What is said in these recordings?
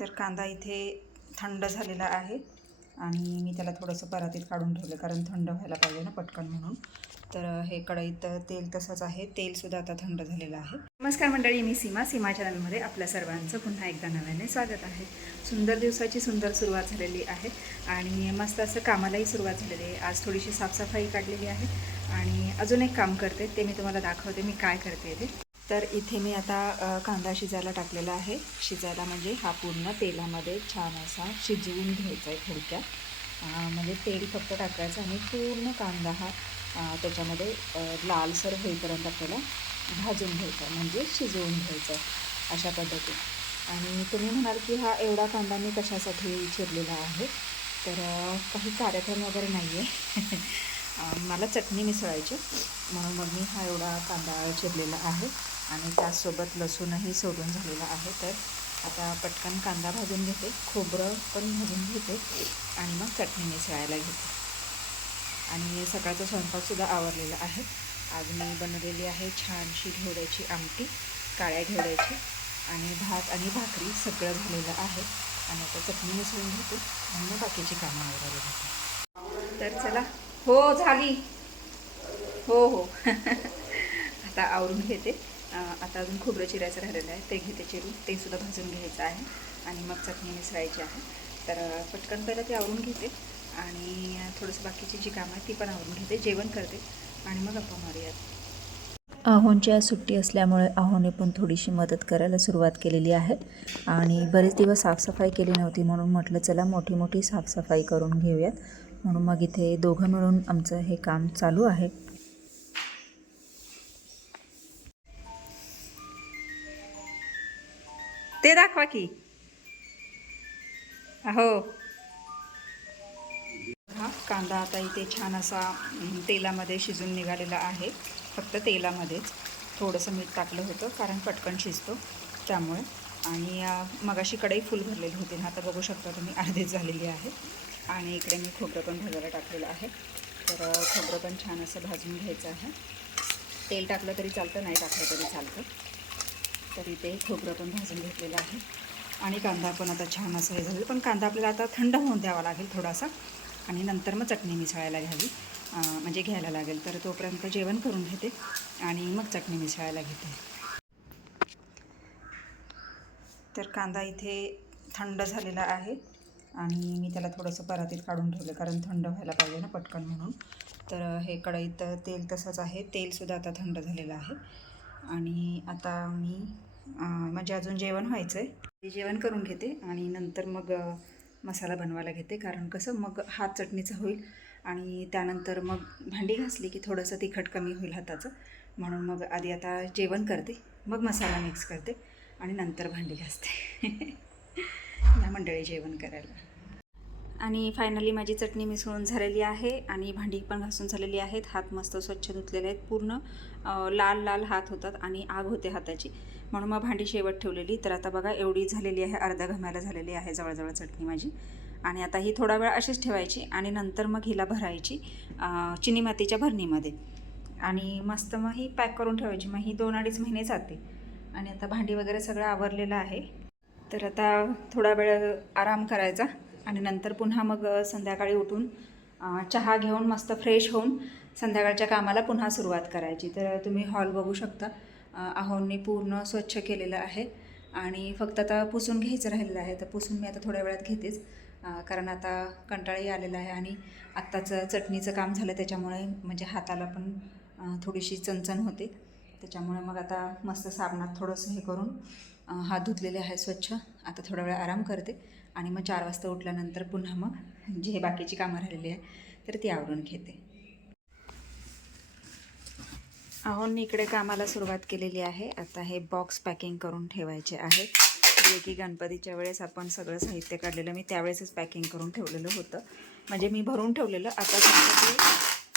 तर कांदा इथे थंड झालेला आहे आणि मी त्याला थोडंसं परातीत काढून ठेवलं कारण थंड व्हायला पाहिजे ना पटकन म्हणून. तर हे कढईत तेल तसंच आहे. तेलसुद्धा आता थंड झालेलं आहे. नमस्कार मंडळी मी सीमा. सीमा चॅनलमध्ये आपल्या सर्वांचं पुन्हा एकदा नव्याने स्वागत आहे. सुंदर दिवसाची सुंदर सुरुवात झालेली आहे आणि मस्त असं कामालाही सुरुवात झालेली आहे. आज थोडीशी साफसफाई काढलेली आहे आणि अजून एक काम करते ते मी तुम्हाला दाखवते मी काय करते ते. तर इथे मी आता कांदा शिजायला टाकलेला आहे. शिजायला म्हणजे हा पूर्ण तेलामध्ये छान असा शिजवून घ्यायचा आहे थोडक्यात. म्हणजे तेल फक्त टाकायचं आणि पूर्ण कांदा हा त्याच्यामध्ये लालसर होईपर्यंत आपल्याला भाजून घ्यायचा म्हणजे शिजवून घ्यायचा अशा पद्धतीने. आणि तुम्ही म्हणाल की हा एवढा कांदा मी कशासाठी चिरलेला आहे? तर काही कार्यक्रम वगैरे नाही आहे मला चटणी मिसळायची म्हणून मग मी हा एवढा कांदा चिरलेला आहे. आणि त्याचसोबत लसूणही सोडून झालेला आहे. तर आता पटकन कांदा भाजून घेते. खोबरं पण भाजून घेते. आणि मग चटणी मिसळायला घेते. आणि सकाळचा स्वयंपाकसुद्धा आवरलेला आहे. आज मी बनवलेली आहे छानशी घेवड्याची आमटी काळ्या घेवड्याची आणि भात आणि भाकरी सगळं झालेलं आहे. आणि आता चटणी मिसळून घेते आणि मग बाकीची कामं आवरायला घेते तर चला हो झाली. हो हो. आता आवरून घेते. आता अजून खोबरं चिरायचं राहिलेलं आहे. ते घेते चिरून. ते सुद्धा भाजून घ्यायचं आहे. आणि मग चटणी मिसळायची आहे. तर पटकन पहिलं ते आवरून घेते. आणि थोडंसं बाकीची जी कामं आहेत ती पण आवरून घेते. जेवण करते. आणि मग गप्पा मारूयात. आहोंची आज सुट्टी असल्यामुळे आहोने पण थोडीशी मदत करायला सुरुवात केलेली आहे. आणि बरेच दिवस साफसफाई केली नव्हती म्हणून म्हटलं चला मोठी मोठी साफसफाई करून घेऊयात. म्हणून मग इथे दोघं मिळून आमचं हे काम चालू आहे. ते दाखवा की. हो हा कांदा आता इथे छान असा तेलामध्ये शिजून निघालेला आहे. फक्त तेलामध्येच. थोडंसं मीठ टाकलं होतं कारण पटकन शिजतो त्यामुळे. आणि मगाशी कढई फुल भरलेली होती ना आता बघू शकता तुम्ही अर्धीच झालेली आहे. आणि इकडे मी खोबरं पण भाजायला टाकलेलं आहे. तर खोबरं पण छान असं भाजून घ्यायचं आहे. तेल टाकलं तरी चालतं नाही टाकलं तरी चालतं. तर इथे खोबरं पण भाजून घेतलेलं आहे. आणि कांदा पण आता छान असं हे झालं पण कांदा आपल्याला आता थंड होऊन द्यावा लागेल थोडासा. आणि नंतर मग चटणी मिसळायला घ्यावी. म्हणजे घ्यायला लागेल. तर तोपर्यंत जेवण करून घेते. आणि मग चटणी मिसळायला घेते. तर कांदा इथे थंड झालेला आहे. आणि मी त्याला थोडंसं परातीत काढून ठेवलं. कारण थंड व्हायला पाहिजे ना पटकन म्हणून. तर हे कढईत तेल तसंच आहे. तेलसुद्धा आता थंड झालेलं आहे. आणि आता मी म्हणजे अजून जेवण व्हायचं आहे जेवण करून घेते आणि नंतर मग मसाला बनवायला घेते. कारण कसं मग हात चटणीचं होईल आणि त्यानंतर मग भांडी घासली की थोडंसं तिखट कमी होईल हाताचं. म्हणून मग आधी आता जेवण करते मग मसाला मिक्स करते आणि नंतर भांडी घासते. या मंडळी जेवण करायला. आणि फायनली माझी चटणी मिसळून झालेली आहे आणि भांडी पण घासून झालेली आहेत. हात मस्त स्वच्छ धुतलेले आहेत पूर्ण. लाल लाल हात होतात आणि आग होते हाताची. म्हणून मग भांडी शेवट ठेवलेली. तर आता बघा एवढी झालेली आहे अर्धा घमायला झालेली आहे जवळजवळ चटणी माझी. आणि आता ही थोडा वेळ अशीच ठेवायची आणि नंतर मग हिला भरायची चिनी मातीच्या भरणीमध्ये. आणि मस्त मग ही पॅक करून ठेवायची. मग ही दोन अडीच महिने जाते. आणि आता भांडी वगैरे सगळं आवरलेलं आहे. तर आता थोडा वेळ आराम करायचा आणि नंतर पुन्हा मग संध्याकाळी उठून चहा घेऊन मस्त फ्रेश होऊन संध्याकाळच्या कामाला पुन्हा सुरुवात करायची. तर तुम्ही हॉल बघू शकता. आहोंनी पूर्ण स्वच्छ केलेलं आहे. आणि फक्त आता पुसून घ्यायचं राहिलेलं आहे. तर पुसून मी आता थोड्या वेळात घेतेच. कारण आता कंटाळाही आलेला आहे आणि आत्ताचं चटणीचं काम झालं. त्याच्यामुळे म्हणजे हाताला पण थोडीशी चणचण होते. त्याच्यामुळे मग आता मस्त साबणात थोडंसं हे करून हात धुतलेले आहे स्वच्छ. आता थोडा वेळ आराम करते. आणि मग चार वाजता उठल्यानंतर पुन्हा मग जे बाकीची कामं राहिलेली आहे तर ती आवरून घेते. अहोंनी इकडे कामाला सुरुवात केलेली आहे. आता हे बॉक्स पॅकिंग करून ठेवायचे आहे जे की गणपतीच्या वेळेस आपण सगळं साहित्य काढलेलं मी त्यावेळेसच पॅकिंग करून ठेवलेलं होतं. म्हणजे मी भरून ठेवलेलं. आता ते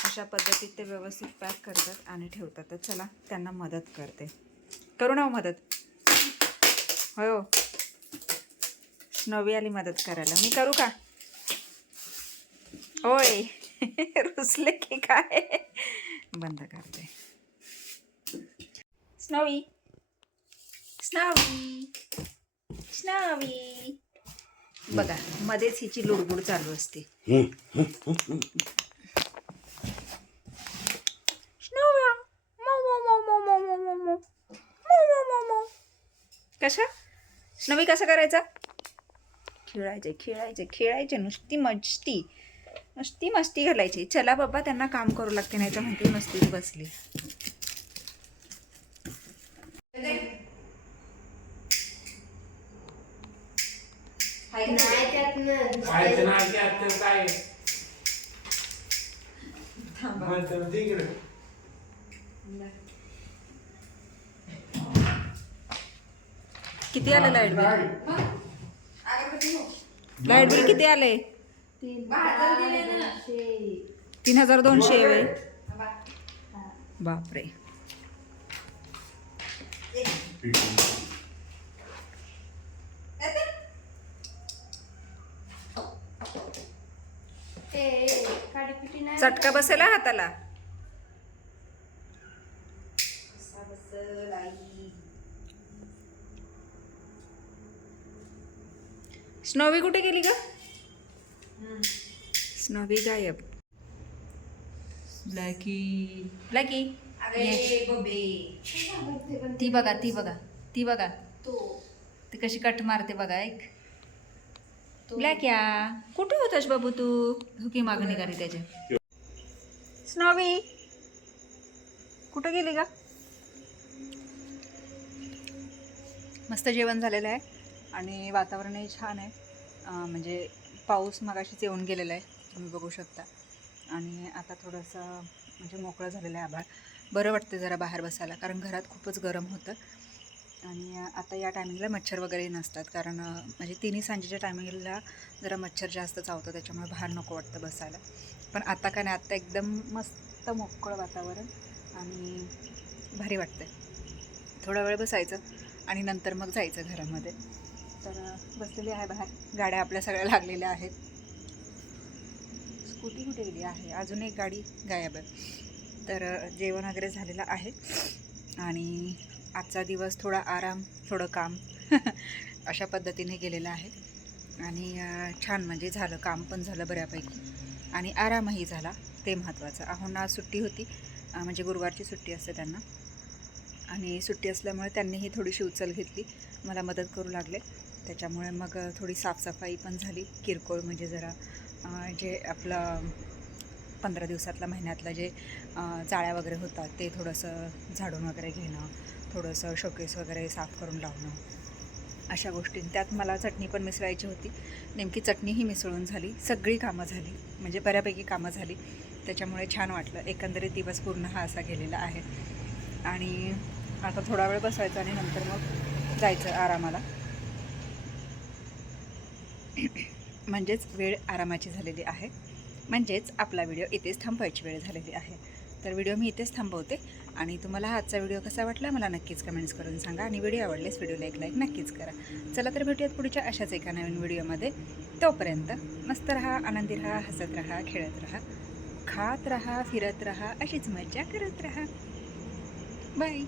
अशा पद्धतीत ते व्यवस्थित पॅक करतात आणि ठेवतात. तर चला त्यांना मदत करते. करू ना हो मदत? होय हो. हो. नवी आली मदत करायला. मी करू का? होय. रुसले की काय? बंद करते. स्नोवी स्नोवी स्नोवी बघा मध्येच हिची लुडबुड चालू असते. स्नोव्या. मो, मो, मो, मो, मो, मो, मो, मो. मो, मो, मो, मो. कशा? स्नवी कसं करायचा? खेळायचे खेळायचे खेळायचे. नुसती मस्ती. नुसती मस्ती घालायची. चला बाबा त्यांना काम करू लागते नाही तर म्हणते मस्तीत बसली. खायचं नाही त्यात तर काय म्हणतं तिकडे किती आलं लाइट बिल? लाइट बिल किती आलंय? तीन हजार दोनशे आहे बापरे. चटका बसेला हाताला. स्नोवी कुठे गेली का स्नोवी गायब. ब्लॅकी ब्लॅकी ती बघा ती बघा ती बघा. ती. कशी कट मारते बघा एक ब्लॅक्या कुठे होतास बाबू तू? हुकी मागणी करी त्याच्या. स्नोवी कुठं गेली का मस्त जेवण झालेलं आहे आणि वातावरणही छान आहे. म्हणजे पाऊस मगाशीच येऊन गेलेला आहे तुम्ही बघू शकता. आणि आता थोडंसं म्हणजे मोकळं झालेलं आहे आभाळ. बरं वाटतं जरा बाहेर बसायला कारण घरात खूपच गरम होतं. आणि आता या टायमिंगला मच्छर वगैरे नसतात कारण म्हणजे तिन्ही सांजेच्या टायमिंगला जरा मच्छर जास्त चावतं त्याच्यामुळे बाहेर नको वाटतं बसायला. पण आता काय नाही आत्ता एकदम मस्त मोकळं वातावरण आणि भारी वाटतं थोडा वेळ बसायचं आणि नंतर मग जायचं घरामध्ये. तर बसलेली आहे बाहेर. गाड्या आपल्या सगळ्या लागलेल्या आहेत. स्कूटी कुठे गेली? आहे. अजून एक गाडी गायब आहे. तर जेवण वगैरे झालेलं आहे. आणि आजचा दिवस थोडा आराम थोडं काम अशा पद्धतीने गेलेला आहे. आणि छान म्हणजे झालं काम पण झालं बऱ्यापैकी. आणि आरामही झाला ते महत्त्वाचं. आहोंना सुट्टी होती म्हणजे गुरुवारची सुट्टी असते त्यांना. आणि सुट्टी असल्यामुळे त्यांनीही थोडीशी उचल घेतली मला मदत करू लागले. त्याच्यामुळे मग थोडी साफसफाई पण झाली. किरकोळ म्हणजे जरा जे आपलं पंधरा दिवसातला महिन्यातलं जे जाळ्या वगैरे होतात ते थोडंसं झाडून वगैरे घेणं थोडंसं शोकेस वगैरे साफ करून लावणं अशा गोष्टी. त्यात मला चटणी पण मिसळायची होती. नेमकी चटणीही मिसळून झाली. सगळी कामं झाली. म्हणजे बऱ्यापैकी कामं झाली. त्याच्यामुळे छान वाटलं. एकंदरीत दिवस पूर्ण हा असा गेलेला आहे. आणि आता थोडा वेळ बसवायचा आणि नंतर मग जायचं आरामाला. म्हणजेच वेळ आरामाची झालेली आहे. म्हणजेच आपला व्हिडिओ इथेच थांबवायची वेळ झालेली आहे. तर व्हिडिओ मी इथेच थांबवते. आणि तुम्हाला आजचा व्हिडिओ कसा वाटला मला नक्कीच कमेंट्स करून सांगा आणि व्हिडिओ आवडलेस व्हिडिओला एक लाईक नक्कीच करा. चला तर भेटूयात पुढच्या अशाच एका नवीन व्हिडिओमध्ये तोपर्यंत मस्त रहा आनंदी रहा हसत रहा खेळत रहा खात रहा फिरत रहा अशीच मजा करत राहा. बाय